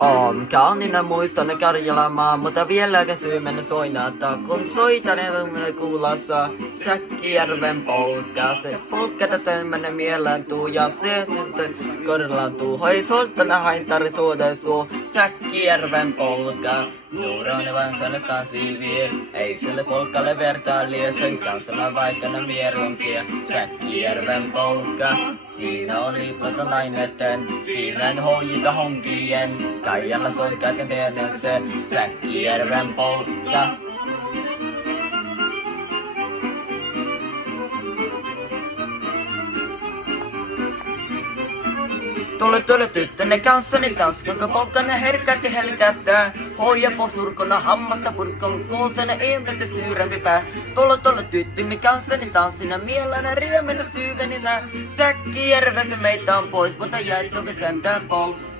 On kauniina muiston Karjalamaa, mutta vieläkö syymen soinata, kun soitan kuulassa Säkkijärven polka. Se polka tämmönen mielentuu ja se korlantuu. Hoi soltana haintari suodesuu, Säkkijärven polka. Nuurani vain sanotaan siivie, ei sille polkalle vertailie, sen kanssa vaikana mieruntia. Säkkijärven polka, siinä oli platalaineten, siinä en hoijita honkien. Kaijalla soikkaiden teeten se Säkkijärven polka. Tuolle tyttönne kanssani tanskanko polkkanne herkät ja helkättää. Hoija posurkona hammasta purkon kuulsena ihmettä syyrempi pää. Tuolle tyttömi kanssani tanssina mielänä riemenä syyveninä. Säkkijärvessä meitä on pois, mutta jaettuuko sentään polkka.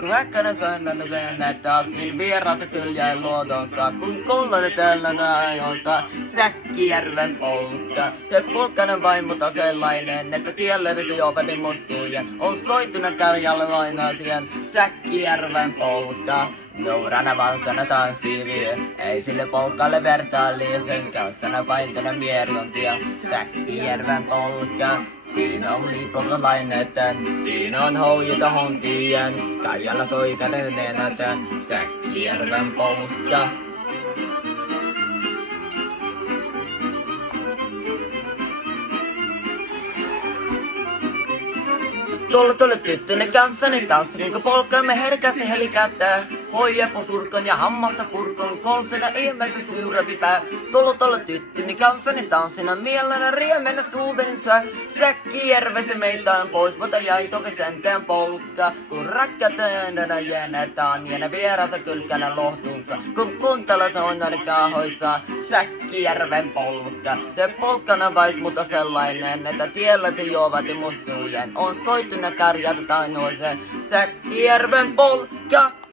Kun äkkänä sönnänä taas, niin vieraansa kyllä jäi luodonsa. Kun kollalle tällä ajonsa, Säkkijärven polkka. Se polkkainen vaimota sellainen, että tielle se jopeti mustien. On soituna Karjalle aina siihen Säkkijärven polkka. Nourana vaan sanotaan siivie, ei sille polkalle vertailie, sen kanssa vain tänä mieruntia. Säkkijärven polkka. Siinä on liipolaineeten, siinä on hoijita hontien. Kaijalla soikainen nenätön, Säkkijärven polkka. Tuolle tyttöne kanssani tanssi, kuinka polkaamme herkäsi helikättää. Hoija posurkon ja hammasta purkon, kolsena ihmeeltä syyrempi pää. Tuolle tyttöni kanssani tanssina, mielenä riemenä suuveninsa. Säkkijärvessä meitä on pois, mutta jäi toki sentään polkka. Kun rakkautena jäännetään, jänä vieraansa kylkänä lohtuunsa. Kun kuntalat on kahoissa, Säkkijärven polkka. Se polkkana vais, mutta sellainen, että tiellä se juovati mustujen. On soituna karjata tainoisen, Säkkijärven polkka.